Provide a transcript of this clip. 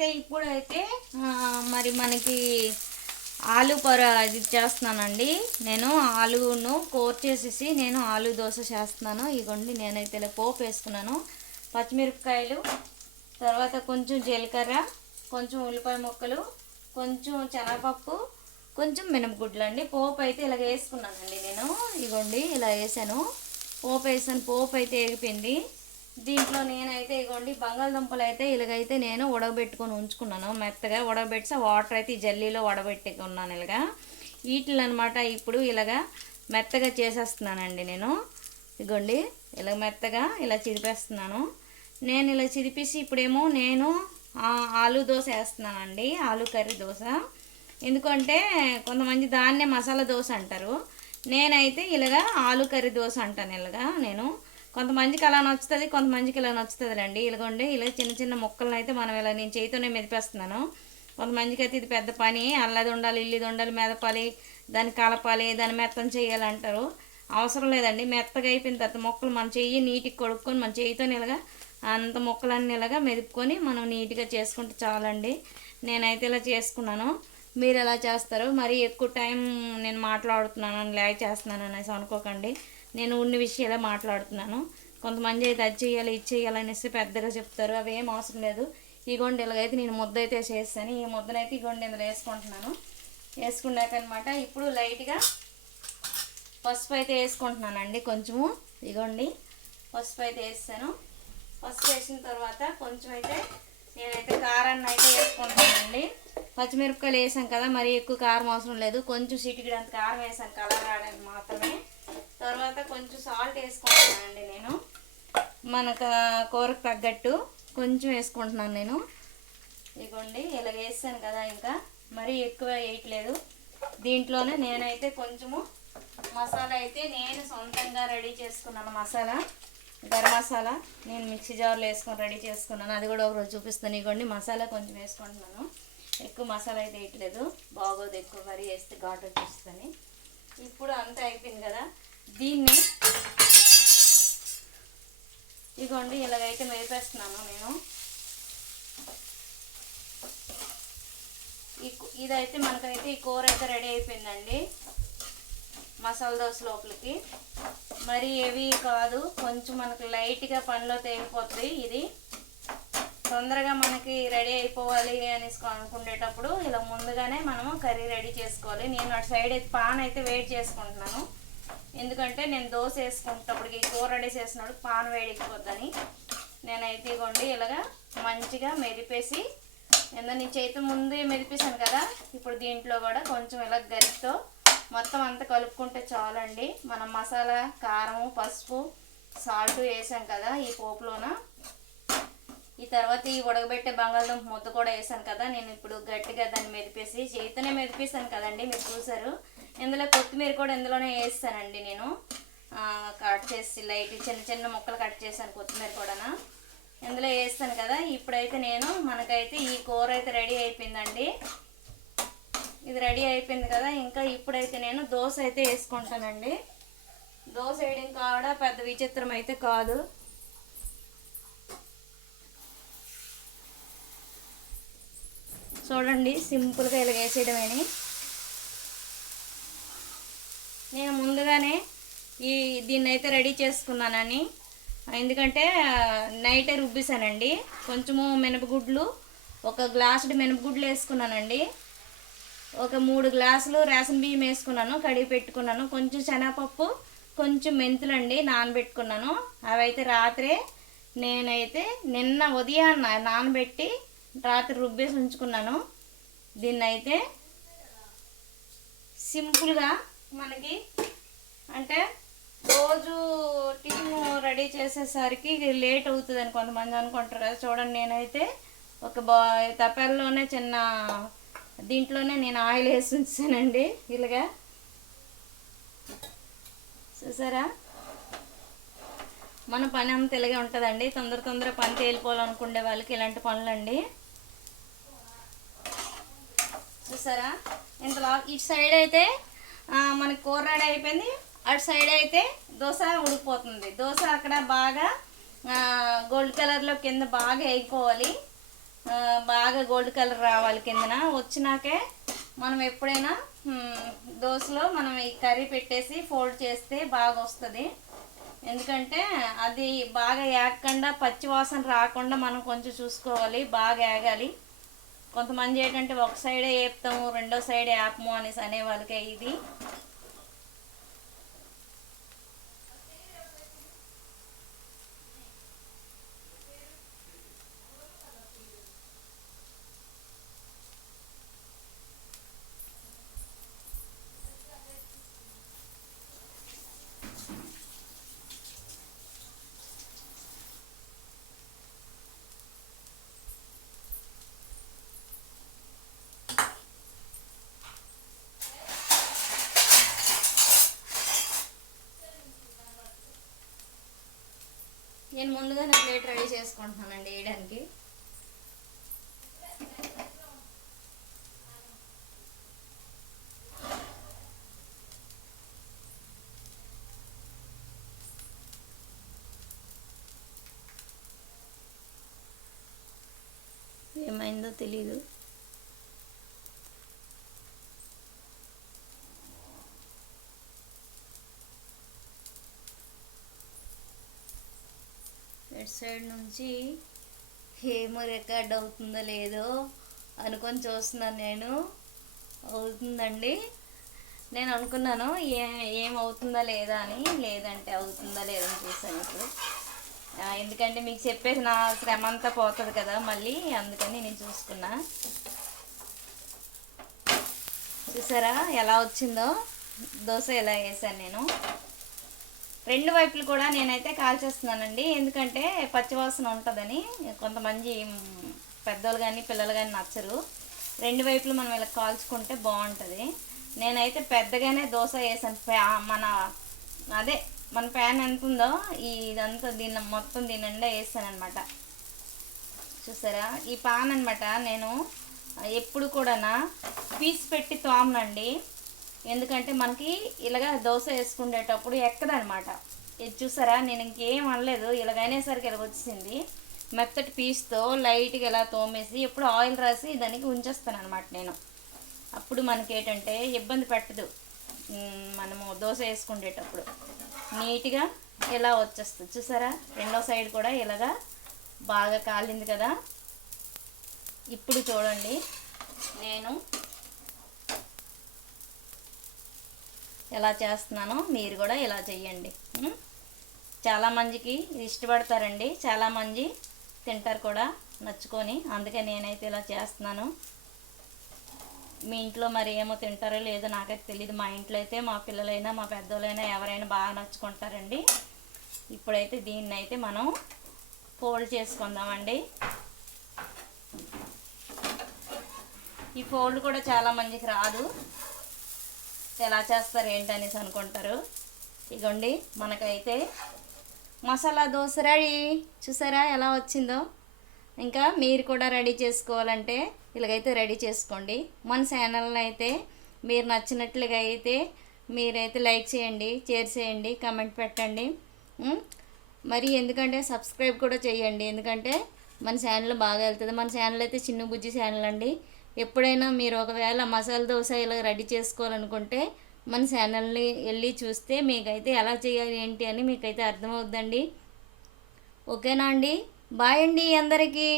నేనైతే ఇప్పుడైతే మరి మనకి ఆలు అది చేస్తున్నానండి. నేను ఆలును కోర్ చేసేసి నేను ఆలు దోశ చేస్తున్నాను. ఇగోండి నేనైతే ఇలా పోపు వేసుకున్నాను. పచ్చిమిరపకాయలు, తర్వాత కొంచెం జీలకర్ర, కొంచెం ఉల్లిపాయ ముక్కలు, కొంచెం శనగపప్పు, కొంచెం మినపగుడ్లు అండి. పోపు అయితే ఇలా వేసుకున్నానండి నేను. ఇగోండి ఇలా వేసాను, పోపు వేసాను. పోపు అయితే ఎగిపోయింది. దీంట్లో నేనైతే ఇగోండి బంగాళదుంపలు అయితే ఇలాగైతే నేను ఉడకబెట్టుకొని ఉంచుకున్నాను. మెత్తగా ఉడకబెట్టి వాటర్ అయితే ఈ జల్లీలో ఉడకబెట్టుకున్నాను ఇలాగా. వీటిని అనమాట ఇప్పుడు ఇలాగా మెత్తగా చేసేస్తున్నానండి నేను. ఇగోండి ఇలా మెత్తగా ఇలా చిరిపేస్తున్నాను. నేను ఇలా చిరిపేసి ఇప్పుడేమో నేను ఆలు దోశ వేస్తున్నానండి. ఆలు కర్రీ దోశ. ఎందుకంటే కొంతమంది దాన్నే మసాలా దోశ అంటారు. నేనైతే ఇలాగా ఆలు కర్రీ దోశ అంటాను. ఇలాగా నేను కొంతమందికి అలా నచ్చుతుంది, కొంతమందికి ఇలా నచ్చుతుంది అండి. ఇలాగోండి ఇలా చిన్న చిన్న ముక్కలను అయితే మనం ఇలా నేను చేతితోనే మెదిపేస్తున్నాను. కొంతమందికి అయితే ఇది పెద్ద పని, అల్లది ఉండాలి, ఇల్లిది ఉండాలి, మెదపాలి, దాన్ని కలపాలి, దాన్ని మెత్తం చేయాలంటారు. అవసరం లేదండి. మెత్తగా అయిపోయిన తర్వాత మొక్కలు మన చెయ్యి నీట్గా కొడుక్కొని మన చేయితోనే ఇలాగా అంత మొక్కలన్నీ ఇలాగా మెదుపుకొని మనం నీట్గా చేసుకుంటే చాలండి. నేనైతే ఇలా చేసుకున్నాను. మీరు ఎలా చేస్తారు? మరి ఎక్కువ టైం నేను మాట్లాడుతున్నాను, లాగ్ చేస్తున్నాను అనేసి అనుకోకండి. నేను ఉన్న విషయాలే మాట్లాడుతున్నాను. కొంతమంది అయితే అది చేయాలి, ఇది చేయాలనేసి పెద్దగా చెప్తారు. అవి ఏం అవసరం లేదు. ఇగోండి ఇలాగైతే నేను ముద్ద అయితే చేస్తాను. ఈ ముద్దనైతే ఇగోండి ఇందులో వేసుకుంటున్నాను. వేసుకున్నాక అనమాట ఇప్పుడు లైట్గా పసుపు అయితే వేసుకుంటున్నానండి. కొంచెము ఇగోండి పసుపు అయితే వేస్తాను. పసుపు వేసిన తర్వాత కొంచెం అయితే నేనైతే కారాన్ని అయితే వేసుకుంటానండి. పచ్చిమిరపకాయలు వేసాం కదా, మరి ఎక్కువ కారం అవసరం లేదు. కొంచెం చిటికెడంత కారం వేసాను కలర్ రావడానికి మాత్రమే. తర్వాత కొంచెం సాల్ట్ వేసుకుంటున్నానండి నేను. మనకు కూరకు తగ్గట్టు కొంచెం వేసుకుంటున్నాను నేను. ఇదిగోండి ఇలా వేసాను కదా, ఇంకా మరీ ఎక్కువ వేయట్లేదు. దీంట్లోనే నేనైతే కొంచెము మసాలా అయితే నేను సొంతంగా రెడీ చేసుకున్నాను. మసాలా గరం మసాలా నేను మిక్సీ జార్లో వేసుకొని రెడీ చేసుకున్నాను. అది కూడా ఒకరోజు చూపిస్తాను. ఇదిగోండి మసాలా కొంచెం వేసుకుంటున్నాను. ఎక్కువ మసాలా అయితే వేయట్లేదు, బాగోదు ఎక్కువ మరీ వేస్తే ఘాటు వచ్చేస్తుంది. ఇప్పుడు అంతా అయిపోయింది కదా, దీన్ని ఇదిగోండి ఇలాగైతే మెరిపేస్తున్నాను నేను. ఇదైతే మనకైతే ఈ కూర అయితే రెడీ అయిపోయిందండి. మసాలా దోశ లోపలికి మరి ఏవి కాదు, కొంచెం మనకు లైట్గా పనిలో తేలిపోతుంది. ఇది తొందరగా మనకి రెడీ అయిపోవాలి అనేసి అనుకునేటప్పుడు ఇలా ముందుగానే మనము కర్రీ రెడీ చేసుకోవాలి. నేను అటు సైడ్ అయితే పాన్ అయితే వేడి చేసుకుంటున్నాను. ఎందుకంటే నేను దోశ వేసుకుంటప్పటికి కూర రెడీ చేసినప్పుడు పాన్ వేడిపోద్దని నేనైతే ఇగోండి ఇలాగా మంచిగా మెరిపేసి నేను చేతి ముందే మెరిపేసాను కదా, ఇప్పుడు దీంట్లో కూడా కొంచెం ఇలా గరిటతో మొత్తం అంతా కలుపుకుంటే చాలండి. మనం మసాలా, కారం, పసుపు, సాల్ట్ వేసాం కదా ఈ పోపులోన. ఈ తర్వాత ఈ ఉడకబెట్టే బంగాళదుంప ముద్ద కూడా వేసాను కదా, నేను ఇప్పుడు గట్టిగా దాన్ని మెదిపేసి చేతితోనే మెదిపేసాను కదండి, మీరు చూసారు. ఇందులో కొత్తిమీర కూడా ఇందులోనే వేస్తానండి నేను. కట్ చేసి లైట్ చిన్న చిన్న ముక్కలు కట్ చేశాను. కొత్తిమీర కూడా ఇందులో వేస్తాను కదా. ఇప్పుడైతే నేను మనకైతే ఈ కూర అయితే రెడీ అయిపోయిందండి. ఇది రెడీ అయిపోయింది కదా, ఇంకా ఇప్పుడైతే నేను దోశ అయితే వేసుకుంటానండి. దోశ వేయడం కూడా పెద్ద విచిత్రం అయితే కాదు. చూడండి సింపుల్గా ఇలా వేసేయడమేని. నేను ముందుగానే దీన్ని అయితే రెడీ చేసుకున్నానని, ఎందుకంటే నైటే రుబ్బేసానండి. కొంచెము మినపగుడ్లు, ఒక గ్లాసుడు మినపగుడ్లు వేసుకున్నానండి. ఒక 3 గ్లాసులు రేషన్ బియ్యం వేసుకున్నాను, కడిగి పెట్టుకున్నాను. కొంచెం శనగపప్పు, కొంచెం మెంతులండి నానబెట్టుకున్నాను. అవైతే రాత్రే నేనైతే నిన్న ఉదయాన్న నానబెట్టి రాత్రి రుబ్బేసి ఉంచుకున్నాను. దీన్నైతే సింపుల్గా మనకి అంటే రోజు టిఫిన్ రెడీ చేసేసరికి లేట్ అవుతుందని కొంతమంది అనుకుంటారు కదా. చూడండి నేనైతే ఒక తపెల్లోనే చిన్న దీంట్లోనే నేను ఆయిల్ వేసి ఉంచానండి. ఇలాగా చూసారా, మన పని అంతా ఇలాగే ఉంటుందండి. తొందర పని తేలిపోవాలనుకునే వాళ్ళకి ఇలాంటి పనులండి. చూసారా, ఇంతలో ఇటు సైడ్ అయితే మనకి కూర రెడీ అయిపోయింది, అటు సైడ్ అయితే దోశ ఉడికిపోతుంది. దోశ అక్కడ బాగా గోల్డ్ కలర్లో కింద బాగా వేగిపోవాలి. బాగా గోల్డ్ కలర్ రావాలి కిందన. వచ్చినాకే మనం ఎప్పుడైనా దోశలో మనం ఈ కర్రీ పెట్టేసి ఫోల్డ్ చేస్తే బాగా వస్తుంది. ఎందుకంటే అది బాగా ఏగకుండా పచ్చి వాసన రాకుండా మనం కొంచెం చూసుకోవాలి, బాగా ఏగాలి. కొంతమంది ఏంటంటే ఒక సైడే వేపుతాము, రెండో సైడ్ వేపము అనేసి అనే వాళ్ళకే ఇది. నేను ముందుగానే ప్లేట్ రెడీ చేసుకుంటున్నానండి వేయడానికి. ఏమైందో తెలీదు. ఇటు సైడ్ నుంచి ఏమో రికార్డ్ అవుతుందో లేదో అనుకొని చూస్తున్నాను నేను. అవుతుందండి. నేను అనుకున్నాను ఏమవుతుందా లేదా అని, లేదంటే అవుతుందా లేదని చూసాను ఇప్పుడు. ఎందుకంటే మీకు చెప్పేసి నా శ్రమ అంతా పోతుంది కదా మళ్ళీ, అందుకని నేను చూసుకున్నా. చూసారా ఎలా వచ్చిందో దోశ, ఎలా వేసాను నేను. రెండు వైపులు కూడా నేనైతే కాల్చేస్తున్నానండి. ఎందుకంటే పచ్చివాసన ఉంటుందని కొంతమంది పెద్దోళ్ళు కానీ పిల్లలు కానీ నచ్చరు. రెండు వైపులు మనం ఇలా కాల్చుకుంటే బాగుంటుంది. నేనైతే పెద్దగానే దోశ వేసాను. మన ప్యాన్ ఎంత ఉందో ఇదంతా మొత్తం దీని నిండా వేసాను అనమాట. చూసారా ఈ పాన్ అనమాట. నేను ఎప్పుడు కూడా పీస్ పెట్టి తోమనండి. ఎందుకంటే మనకి ఇలాగ దోశ వేసుకునేటప్పుడు ఎక్కదనమాట. ఇది చూసారా నేను ఇంకేం అనలేదు, ఇలాగైనేసరికి ఇలా వచ్చింది. మెత్తటి పీస్తో లైట్గా ఇలా తోమేసి ఎప్పుడు ఆయిల్ రాసి దానికి ఉంచేస్తాను అనమాట నేను. అప్పుడు మనకి ఏంటంటే ఇబ్బంది పెట్టదు, మనము దోశ వేసుకునేటప్పుడు నీట్గా ఇలా వచ్చేస్తుంది. చూసారా రెండో సైడ్ కూడా ఇలాగా బాగా కాలింది కదా. ఇప్పుడు చూడండి నేను ఎలా చేస్తున్నానో మీరు కూడా ఇలా చెయ్యండి. చాలామందికి ఇది ఇష్టపడతారండి, చాలామంది తింటారు కూడా నచ్చుకొని. అందుకే నేనైతే ఇలా చేస్తున్నాను. మీ ఇంట్లో మరి ఏమో తింటారో లేదో నాకైతే తెలియదు. మా ఇంట్లో అయితే మా పిల్లలైనా మా పెద్దోళ్ళైనా ఎవరైనా బాగా నచ్చుకుంటారండి. ఇప్పుడైతే దీన్ని అయితే మనం ఫోల్డ్ చేసుకుందామండి. ఈ ఫోల్డ్ కూడా చాలామందికి రాదు, ఎలా చేస్తారు ఏంటనేసి అనుకుంటారు. ఇగోండి మనకైతే మసాలా దోశ రెడీ. చూసారా ఎలా వచ్చిందో. ఇంకా మీరు కూడా రెడీ చేసుకోవాలంటే ఇలాగైతే రెడీ చేసుకోండి. మన ఛానల్ని అయితే మీరు నచ్చినట్లుగా అయితే మీరైతే లైక్ చేయండి, షేర్ చేయండి, కామెంట్ పెట్టండి. మరి ఎందుకంటే సబ్స్క్రైబ్ కూడా చేయండి, ఎందుకంటే మన ఛానల్ బాగా వెళ్తుంది. మన ఛానల్ అయితే చిన్న బుజ్జి ఛానల్ అండి. ఎప్పుడైనా మీరు ఒకవేళ మసాలా దోశ ఇలా రెడీ చేసుకోవాలనుకుంటే మన ఛానల్ని వెళ్ళి చూస్తే మీకైతే ఎలా చేయాలి ఏంటి అని మీకైతే అర్థమవుద్దండి. ఓకేనా అండి? బాయ్ అండి అందరికీ.